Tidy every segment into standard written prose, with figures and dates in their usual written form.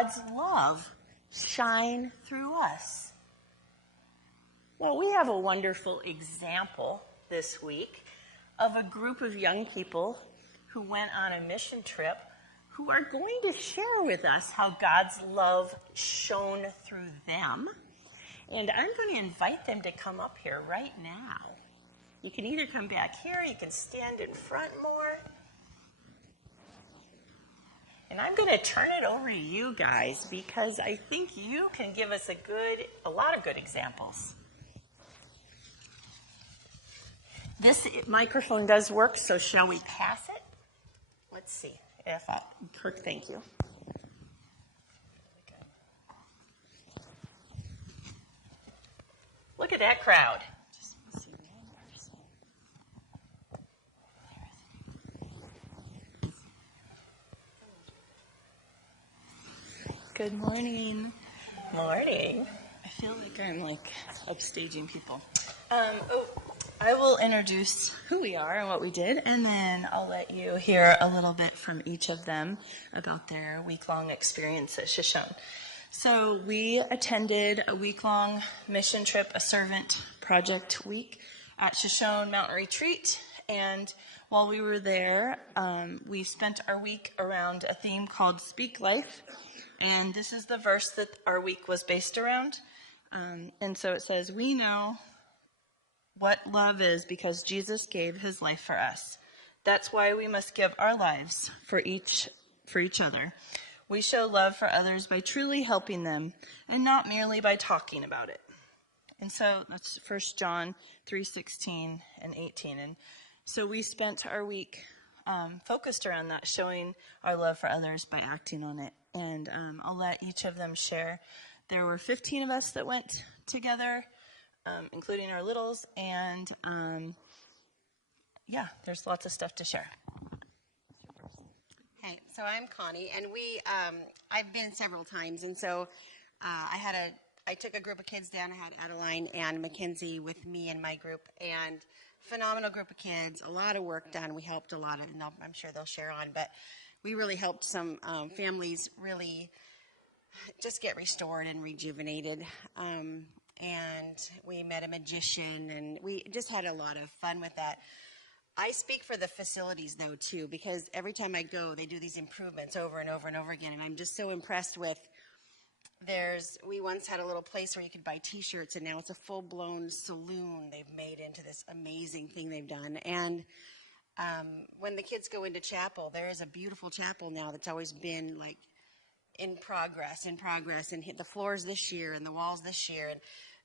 God's love shine through us? Well, we have a wonderful example this week of a group of young people who went on a mission trip who are going to share with us how God's love shone through them. And I'm going to invite them to come up here right now. You can either come back here, you can stand in front more. And I'm going to turn it over to you guys because I think you can give us a lot of good examples. This microphone does work, so shall we pass it? Let's see. Kirk, thank you. Look at that crowd. Just want to see one person. Good morning. Morning. I feel like I'm upstaging people. I will introduce who we are and what we did, and then I'll let you hear a little bit from each of them about their week-long experience at Shoshone. So we attended a week-long mission trip, a servant project week at Shoshone Mountain Retreat, and while we were there, we spent our week around a theme called Speak Life, and this is the verse that our week was based around. And so it says, "We know what love is because Jesus gave his life for us. That's why we must give our lives for each other. We show love for others by truly helping them and not merely by talking about it." And so that's 1 John 3:16 and 18. And so we spent our week focused around that, showing our love for others by acting on it. And I'll let each of them share. There were 15 of us that went together, including our littles, and there's lots of stuff to share. Hey, so I'm Connie, and I've been several times, and so I took a group of kids down. I had Adeline and Mackenzie with me and my group, and phenomenal group of kids, a lot of work done. We helped a lot, and I'm sure they'll share on, but we really helped some families really just get restored and rejuvenated. And we met a magician, and we just had a lot of fun with that. I speak for the facilities, though, too, because every time I go, they do these improvements over and over and over again, and I'm just so impressed with we once had a little place where you could buy T-shirts, and now it's a full-blown saloon they've made into this amazing thing they've done. And when the kids go into chapel, there is a beautiful chapel now that's always been, in progress, and hit the floors this year and the walls this year, and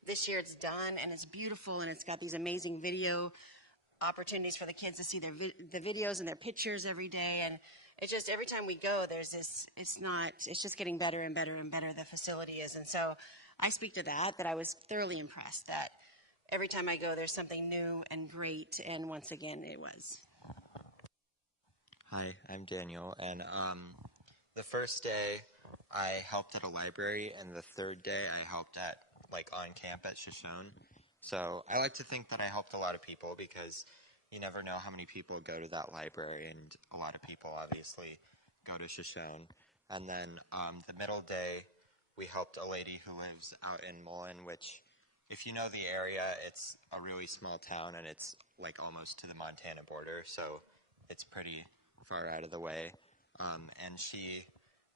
this year it's done, and it's beautiful, and it's got these amazing video opportunities for the kids to see the videos and their pictures every day, and it's just every time we go, there's this. It's just getting better and better and better. The facility is, and so I speak to that I was thoroughly impressed that every time I go, there's something new and great, and once again, it was. Hi, I'm Daniel, and the first day I helped at a library, and the third day I helped at on camp at Shoshone. So I like to think that I helped a lot of people because you never know how many people go to that library, and a lot of people obviously go to Shoshone. And then the middle day, we helped a lady who lives out in Mullen, which, if you know the area, it's a really small town, and it's almost to the Montana border, so it's pretty far out of the way. And she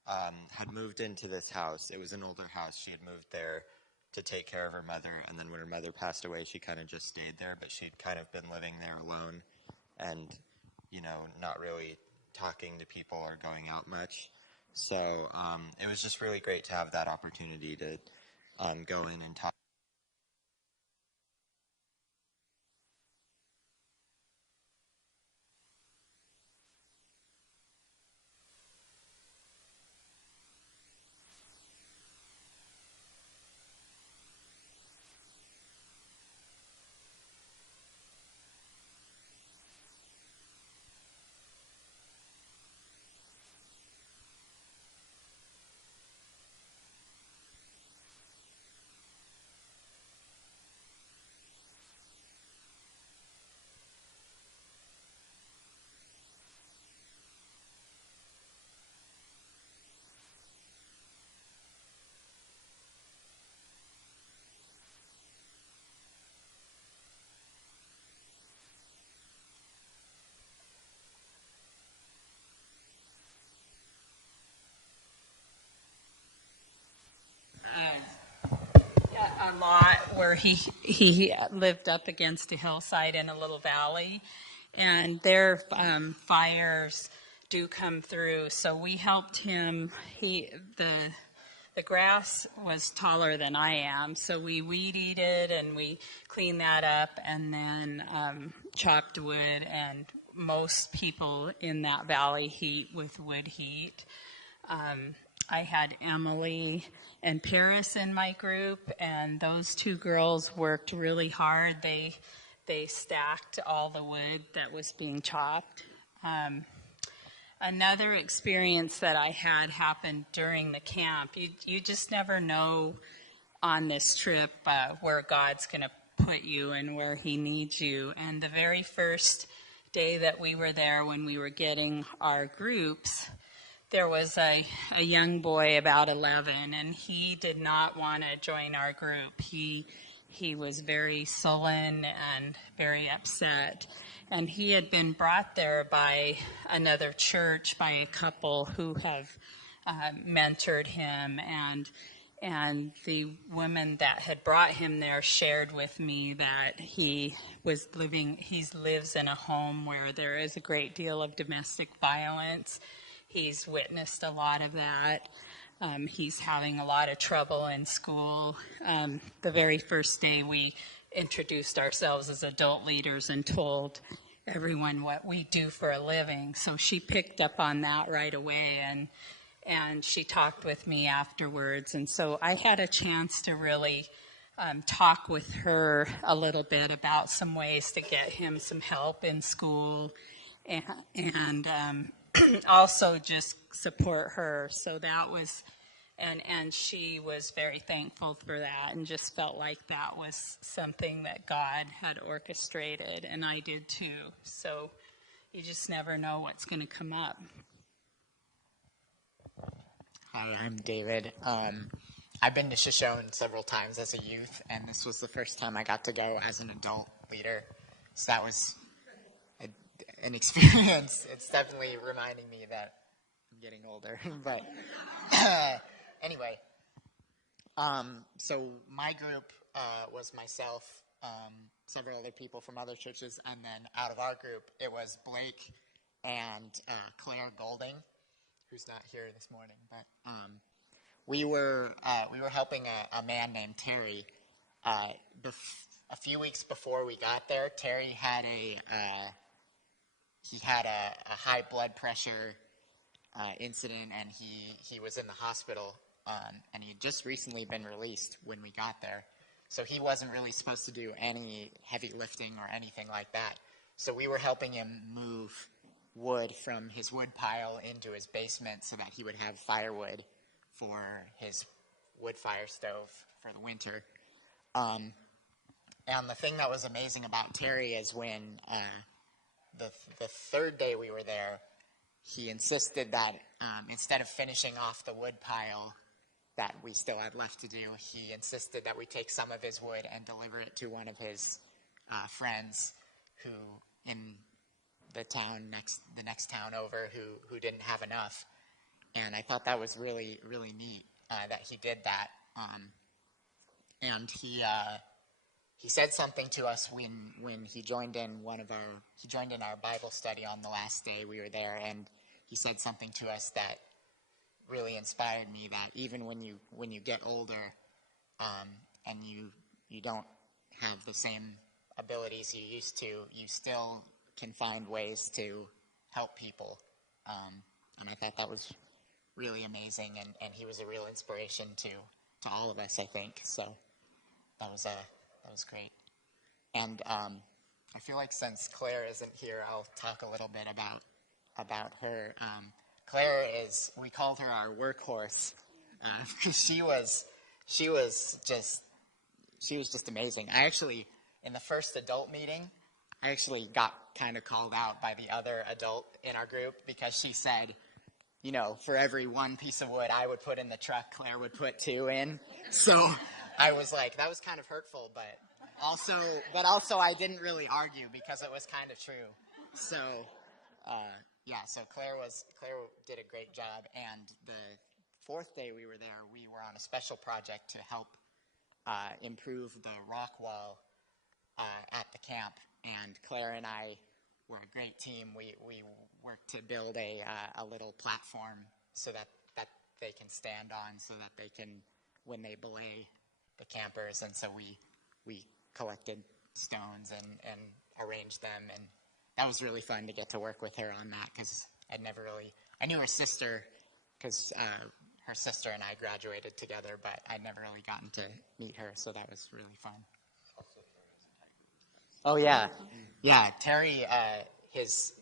had moved into this house. It was an older house. She had moved there to take care of her mother, and then when her mother passed away, she kind of just stayed there, but she'd kind of been living there alone and, not really talking to people or going out much. So it was just really great to have that opportunity to go in and talk. a lot where he lived up against a hillside in a little valley, and their fires do come through. So we helped him. The grass was taller than I am, so we weed-eated and we cleaned that up, and then chopped wood. And most people in that valley heat with wood heat. I had Emily and Paris in my group, and those two girls worked really hard. They stacked all the wood that was being chopped. Another experience that I had happened during the camp. You just never know on this trip where God's going to put you and where he needs you. And the very first day that we were there, when we were getting our groups, there was a young boy about 11, and he did not want to join our group. He was very sullen and very upset. And he had been brought there by another church, by a couple who have mentored him. And the woman that had brought him there shared with me that he lives in a home where there is a great deal of domestic violence. He's witnessed a lot of that. He's having a lot of trouble in school. The very first day we introduced ourselves as adult leaders and told everyone what we do for a living. So she picked up on that right away, and she talked with me afterwards. And so I had a chance to really talk with her a little bit about some ways to get him some help in school, and also just support her. So that was, and she was very thankful for that, and just felt like that was something that God had orchestrated, and I did too. So you just never know what's going to come up. Hi, I'm David. I've been to Shoshone several times as a youth, and this was the first time I got to go as an adult leader. So that was an experience. It's definitely reminding me that I'm getting older. But anyway, so my group was myself, several other people from other churches, and then out of our group, it was Blake and Claire Golding, who's not here this morning. But we were helping a man named Terry. A few weeks before we got there, Terry had a high blood pressure incident, and he was in the hospital, and he had just recently been released when we got there. So he wasn't really supposed to do any heavy lifting or anything like that. So we were helping him move wood from his wood pile into his basement so that he would have firewood for his wood fire stove for the winter. And the thing that was amazing about Terry is when the third day we were there, he insisted that instead of finishing off the wood pile that we still had left to do, he insisted that we take some of his wood and deliver it to one of his friends who in the next town over who didn't have enough. And I thought that was really, really neat that he did that. And he said something to us when he joined in our Bible study on the last day we were there, and he said something to us that really inspired me, that even when you get older and you don't have the same abilities you used to, you still can find ways to help people. And I thought that was really amazing, and he was a real inspiration to all of us, I think. So that was great. And I feel like since Claire isn't here, I'll talk a little bit about her. Claire we called her our workhorse, because she was just amazing. I actually, in the first adult meeting, I actually got kind of called out by the other adult in our group, because she said, for every one piece of wood I would put in the truck, Claire would put 2 in. So I was like, that was kind of hurtful, but also I didn't really argue, because it was kind of true. So so Claire did a great job. And the 4th day we were there, we were on a special project to help improve the rock wall at the camp. And Claire and I were a great team. We worked to build a little platform so that they can stand on, so that they can, when they belay the campers. And so we collected stones and arranged them, and that was really fun to get to work with her on that, because I knew her sister, because her sister and I graduated together, but I'd never really gotten to meet her, so that was really fun. Oh yeah, Terry, his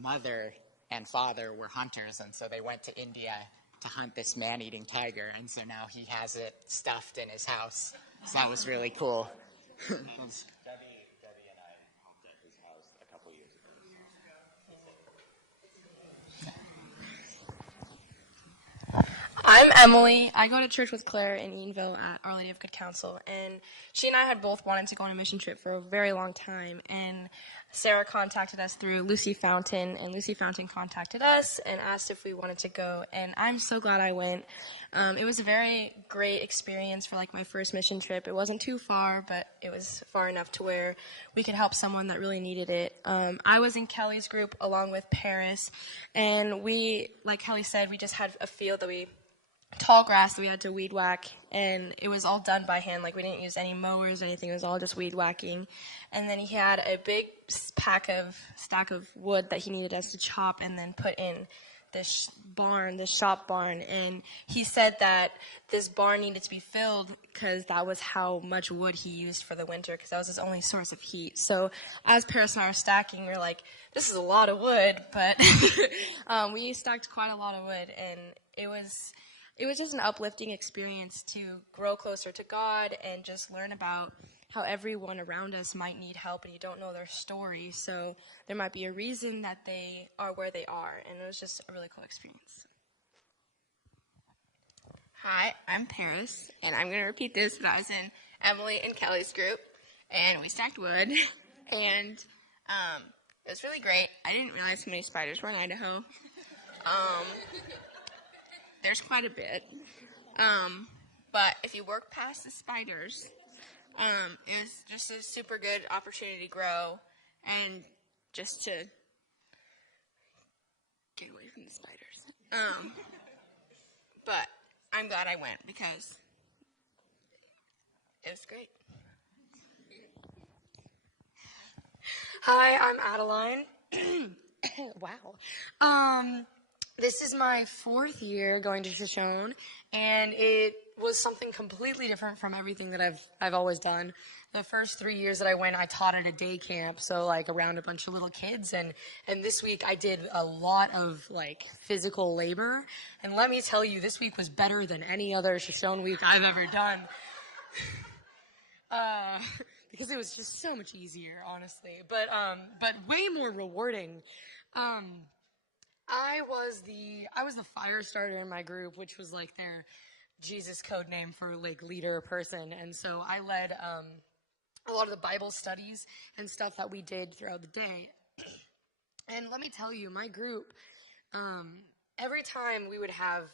mother and father were hunters, and so they went to India to hunt this man-eating tiger, and so now he has it stuffed in his house. So that was really cool. Debbie and I helped at his house a couple years ago. I'm Emily. I go to church with Claire in Eatonville at Our Lady of Good Counsel, and she and I had both wanted to go on a mission trip for a very long time, and Sarah contacted us through Lucy Fountain, and Lucy Fountain contacted us and asked if we wanted to go, and I'm so glad I went. It was a very great experience for like my first mission trip. It wasn't too far, but it was far enough to where we could help someone that really needed it. I was in Kelly's group along with Paris, and we, like Kelly said, we just had a field that tall grass that we had to weed whack, and it was all done by hand. Like, we didn't use any mowers or anything. It was all just weed whacking. And then he had a big stack of wood that he needed us to chop and then put in this shop barn. And he said that this barn needed to be filled because that was how much wood he used for the winter, because that was his only source of heat. So as Paris and I were stacking, we were like, this is a lot of wood, but we stacked quite a lot of wood, and it was just an uplifting experience to grow closer to God and just learn about how everyone around us might need help, and you don't know their story. So there might be a reason that they are where they are, and it was just a really cool experience. Hi, I'm Paris, and I'm going to repeat this, but I was in Emily and Kelly's group, and we stacked wood, and it was really great. I didn't realize how many spiders were in Idaho. There's quite a bit. But if you work past the spiders, it was just a super good opportunity to grow and just to get away from the spiders. But I'm glad I went because it was great. Hi, I'm Adeline. Wow. This is my 4th year going to Shoshone, and it was something completely different from everything that I've always done. The first 3 years that I went, I taught at a day camp, so like around a bunch of little kids, and this week I did a lot of like physical labor, and let me tell you, this week was better than any other Shoshone week I've ever done. Because it was just so much easier, honestly, but way more rewarding. I was the fire starter in my group, which was like their Jesus code name for like leader person. And so I led a lot of the Bible studies and stuff that we did throughout the day. And let me tell you, my group, every time we would have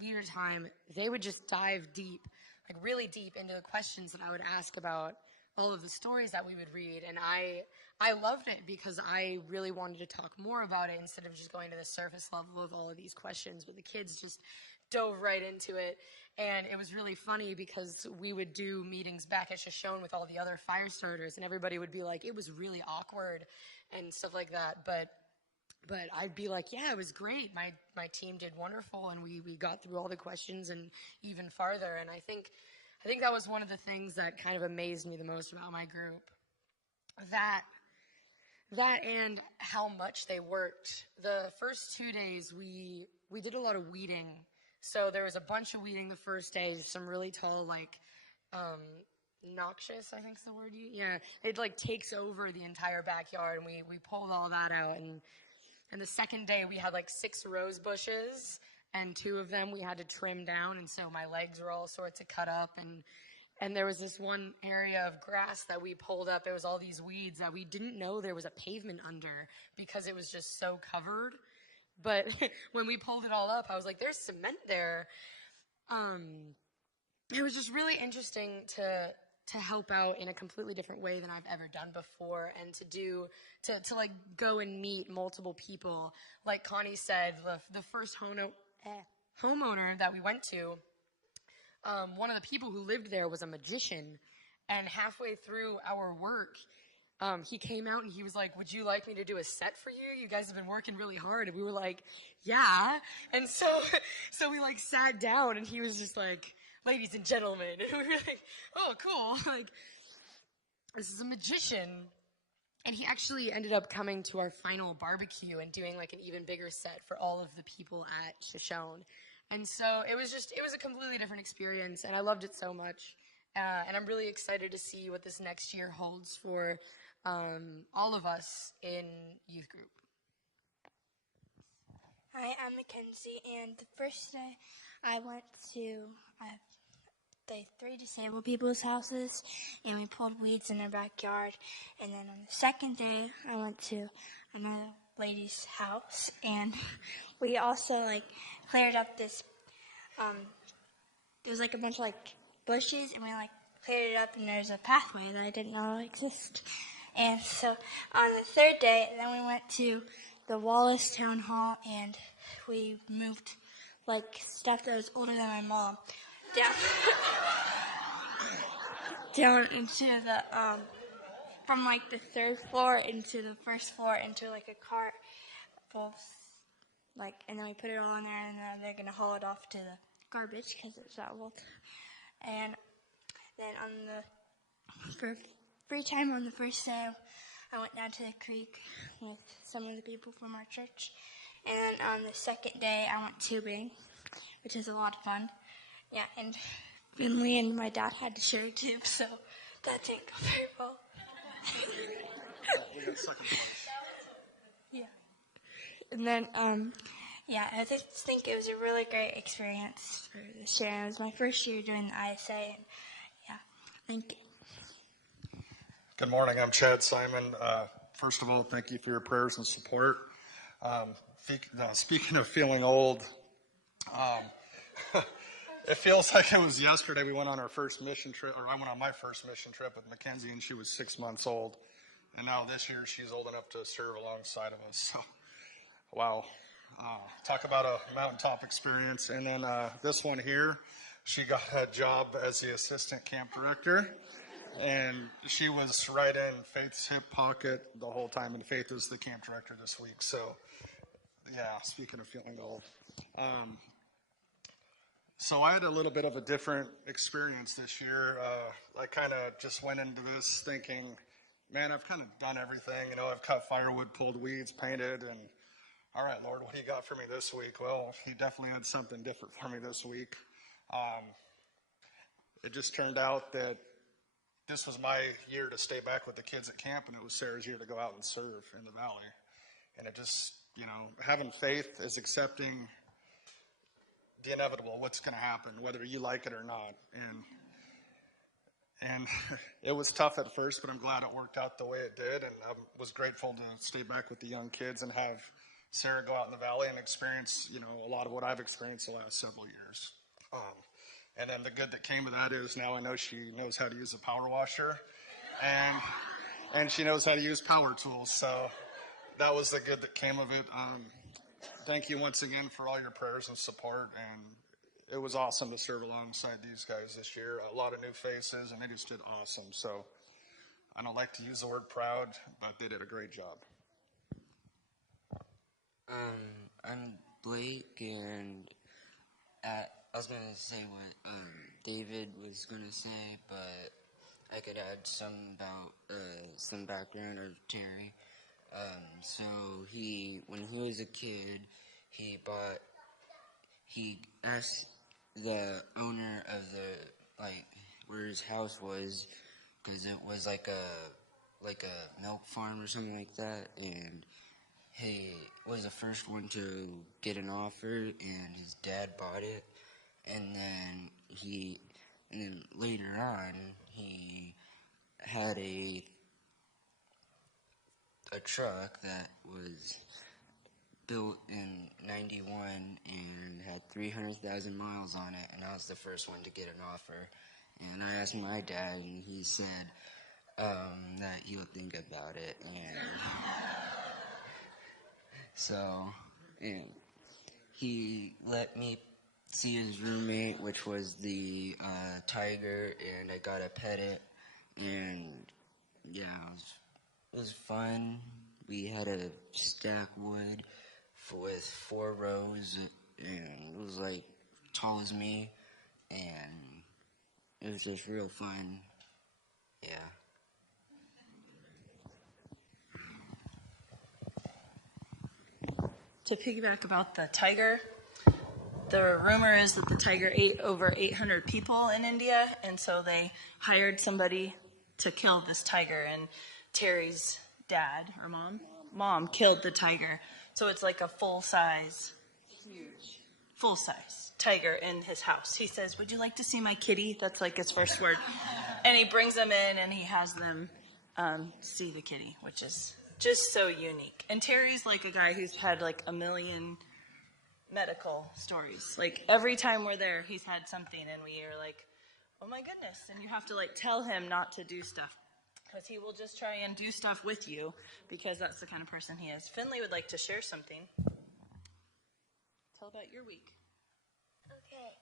leader time, they would just dive deep, like really deep into the questions that I would ask about all of the stories that we would read. And I loved it because I really wanted to talk more about it instead of just going to the surface level of all of these questions. But the kids just dove right into it. And it was really funny because we would do meetings back at Shoshone with all the other fire starters, and everybody would be like, it was really awkward and stuff like that. But I'd be like, yeah, it was great. My team did wonderful, and we got through all the questions and even farther. And I think that was one of the things that kind of amazed me the most about my group. That and how much they worked. The first 2 days, we did a lot of weeding. So there was a bunch of weeding the first day, just some really tall, like, noxious, I think is the word it like takes over the entire backyard, and we pulled all that out. And the second day, we had like 6 rose bushes, and 2 of them we had to trim down, and so my legs were all sorts of cut up, and there was this one area of grass that we pulled up. It was all these weeds that we didn't know there was a pavement under because it was just so covered. But when we pulled it all up, I was like, there's cement there. it was just really interesting to help out in a completely different way than I've ever done before, and to like go and meet multiple people. Like Connie said, the first homeowner that we went to, one of the people who lived there was a magician, and halfway through our work, he came out and he was like, "Would you like me to do a set for you? You guys have been working really hard." And we were like, "Yeah." And so we like sat down, and he was just like, "Ladies and gentlemen," and we were like, "Oh, cool!" Like, this is a magician. And he actually ended up coming to our final barbecue and doing like an even bigger set for all of the people at Shoshone. And so it was a completely different experience, and I loved it so much. And I'm really excited to see what this next year holds for all of us in youth group. Hi, I'm Mackenzie, and the first day I went to the 3 disabled people's houses, and we pulled weeds in their backyard. And then on the second day, I went to another lady's house, and we also like cleared up this. There was like a bunch of like bushes, and we like cleared it up, and there's a pathway that I didn't know existed. And so on the third day, then we went to the Wallace Town Hall, and we moved like stuff that was older than my mom down into the from like the third floor into the first floor into like a cart, both like, and then we put it all in there, and then they're gonna haul it off to the garbage because it's that old. And then for free time on the first day, I went down to the creek with some of the people from our church. And on the second day, I went tubing, which is a lot of fun. Yeah, and Finley and my dad had to share a tube, so that didn't go very well. We got second place. Yeah. And then, I just think it was a really great experience for this year. It was my first year doing the ISA, and yeah, thank you. Good morning. I'm Chad Simon. First of all, thank you for your prayers and support. Speaking of feeling old, it feels like it was yesterday we went on our first mission trip, or I went on my first mission trip with Mackenzie, and she was 6 months old. And now this year she's old enough to serve alongside of us. So, wow. Talk about a mountaintop experience. And then this one here, she got a job as the assistant camp director. And she was right in Faith's hip pocket the whole time. And Faith is the camp director this week. So, yeah, speaking of feeling old. So I had a little bit of a different experience this year. I kind of just went into this thinking, man, I've kind of done everything. You know, I've cut firewood, pulled weeds, painted, and all right, Lord, what do you got for me this week? Well, he definitely had something different for me this week. It just turned out that this was my year to stay back with the kids at camp, and it was Sarah's year to go out and serve in the valley. And it just, you know, having faith is accepting the inevitable, what's going to happen, whether you like it or not. And it was tough at first, but I'm glad it worked out the way it did. And I was grateful to stay back with the young kids and have Sarah go out in the valley and experience, you know, a lot of what I've experienced the last several years. And then the good that came of that is now I know she knows how to use a power washer, and she knows how to use power tools. So that was the good that came of it. Thank you once again for all your prayers and support, and it was awesome to serve alongside these guys this year. A lot of new faces, and they just did awesome. So I don't like to use the word proud, but they did a great job. I'm Blake, and I was going to say what David was going to say, but I could add some about some background of Terry. So when he was a kid, he asked the owner of where his house was, because it was like a milk farm or something like that, and he was the first one to get an offer, and his dad bought it, and then later on he had a truck that was built in '91 and had 300,000 miles on it, and I was the first one to get an offer. And I asked my dad, and he said that he would think about it. And so, and he let me see his roommate, which was the tiger, and I got to pet it. And yeah, it was fun. We had to stack wood with 4 rows, and it was like tall as me, and it was just real fun. Yeah. To piggyback about the tiger, the rumor is that the tiger ate over 800 people in India, and so they hired somebody to kill this tiger, and Terry's dad or mom killed the tiger. So it's like a full-size tiger in his house. He says, "Would you like to see my kitty?" That's like his first word. And he brings them in and he has them see the kitty, which is just so unique. And Terry's like a guy who's had like a million medical stories. Like every time we're there, he's had something and we are like, oh my goodness. And you have to like tell him not to do stuff, because he will just try and do stuff with you, because that's the kind of person he is. Finley would like to share something. Tell about your week. Okay.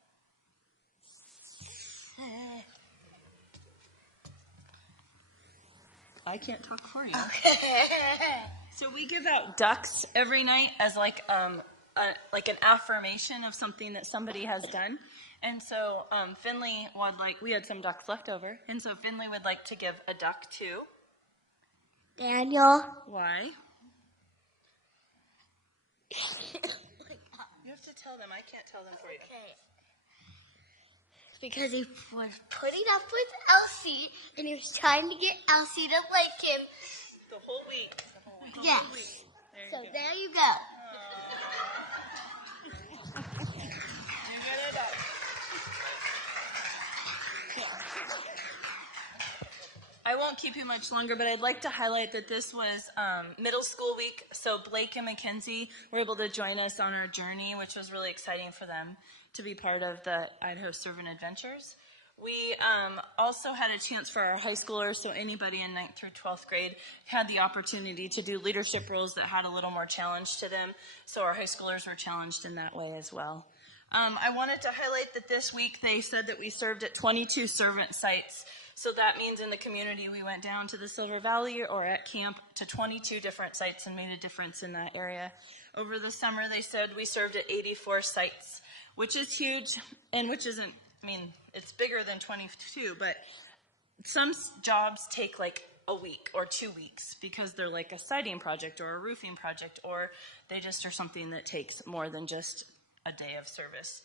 I can't talk for you. So we give out ducks every night as like an affirmation of something that somebody has done. And so Finley we had some ducks left over, and so Finley would like to give a duck to Daniel. Why? You have to tell them. I can't tell them for you. Okay. Because he was putting up with Elsie, and he was trying to get Elsie to like him. The whole week. Yes. So there you go. You get a duck. I won't keep you much longer, but I'd like to highlight that this was middle school week, so Blake and Mackenzie were able to join us on our journey, which was really exciting for them to be part of the Idaho Servant Adventures. We also had a chance for our high schoolers, so anybody in 9th through 12th grade had the opportunity to do leadership roles that had a little more challenge to them, so our high schoolers were challenged in that way as well. I wanted to highlight that this week they said that we served at 22 servant sites. So that means in the community we went down to the Silver Valley or at camp to 22 different sites and made a difference in that area. Over the summer they said we served at 84 sites, which is huge, and which isn't, it's bigger than 22, but some jobs take like a week or 2 weeks because they're like a siding project or a roofing project, or they just are something that takes more than just a day of service.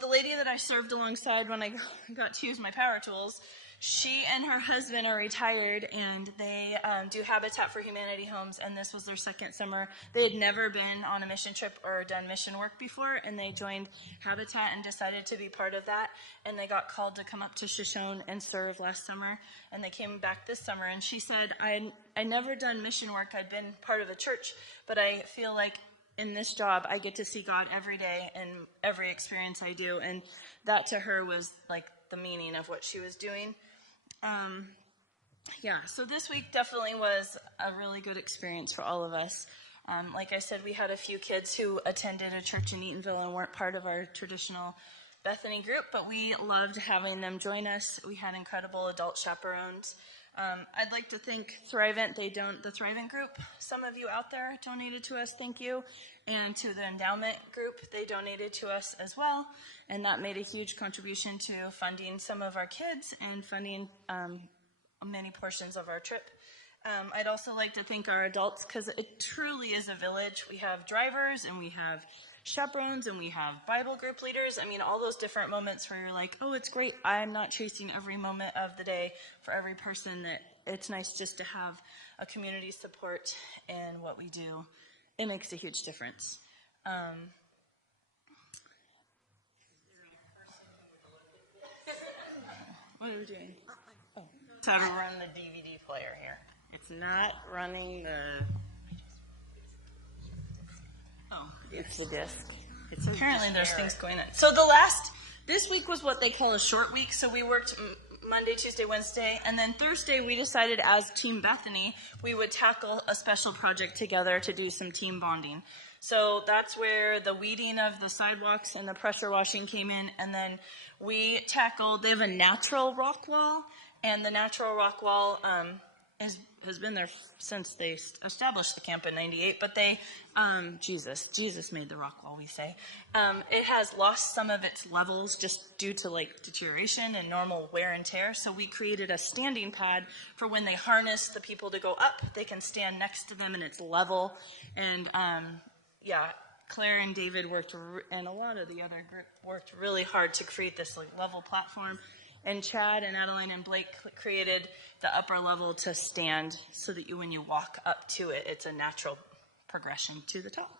The lady that I served alongside when I got to use my power tools, she and her husband are retired, and they do Habitat for Humanity homes, and this was their second summer. They had never been on a mission trip or done mission work before, and they joined Habitat and decided to be part of that, and they got called to come up to Shoshone and serve last summer, and they came back this summer, and she said, I never done mission work. I'd been part of a church, but I feel like in this job, I get to see God every day in every experience I do, and that to her was like the meaning of what she was doing. So this week definitely was a really good experience for all of us. Like I said, we had a few kids who attended a church in Eatonville and weren't part of our traditional Bethany group, but we loved having them join us. We had incredible adult chaperones. I'd like to thank Thrivent. The Thrivent group, some of you out there donated to us, thank you. And to the endowment group, they donated to us as well. And that made a huge contribution to funding some of our kids and funding many portions of our trip. I'd also like to thank our adults, because it truly is a village. We have drivers and we have chaperones and we have Bible group leaders. All those different moments where you're like, oh, it's great. I'm not chasing every moment of the day for every person. That it's nice just to have a community support in what we do. It makes a huge difference. What are we doing? Oh. It's how to run the DVD player here. It's not running the... Oh, It's the disc. It's apparently there's things going on. So this week was what they call a short week. So we worked Monday, Tuesday, Wednesday, and then Thursday we decided as Team Bethany we would tackle a special project together to do some team bonding. So that's where the weeding of the sidewalks and the pressure washing came in, and then we tackled, they have a natural rock wall, and the natural rock wall has been there since they established the camp in '98, but they, Jesus made the rock wall, we say. It has lost some of its levels just due to like deterioration and normal wear and tear, so we created a standing pad for when they harness the people to go up, they can stand next to them and it's level, and Claire and David and a lot of the other group worked really hard to create this like level platform. And Chad and Adeline and Blake created the upper level to stand so that when you walk up to it, it's a natural progression to the top.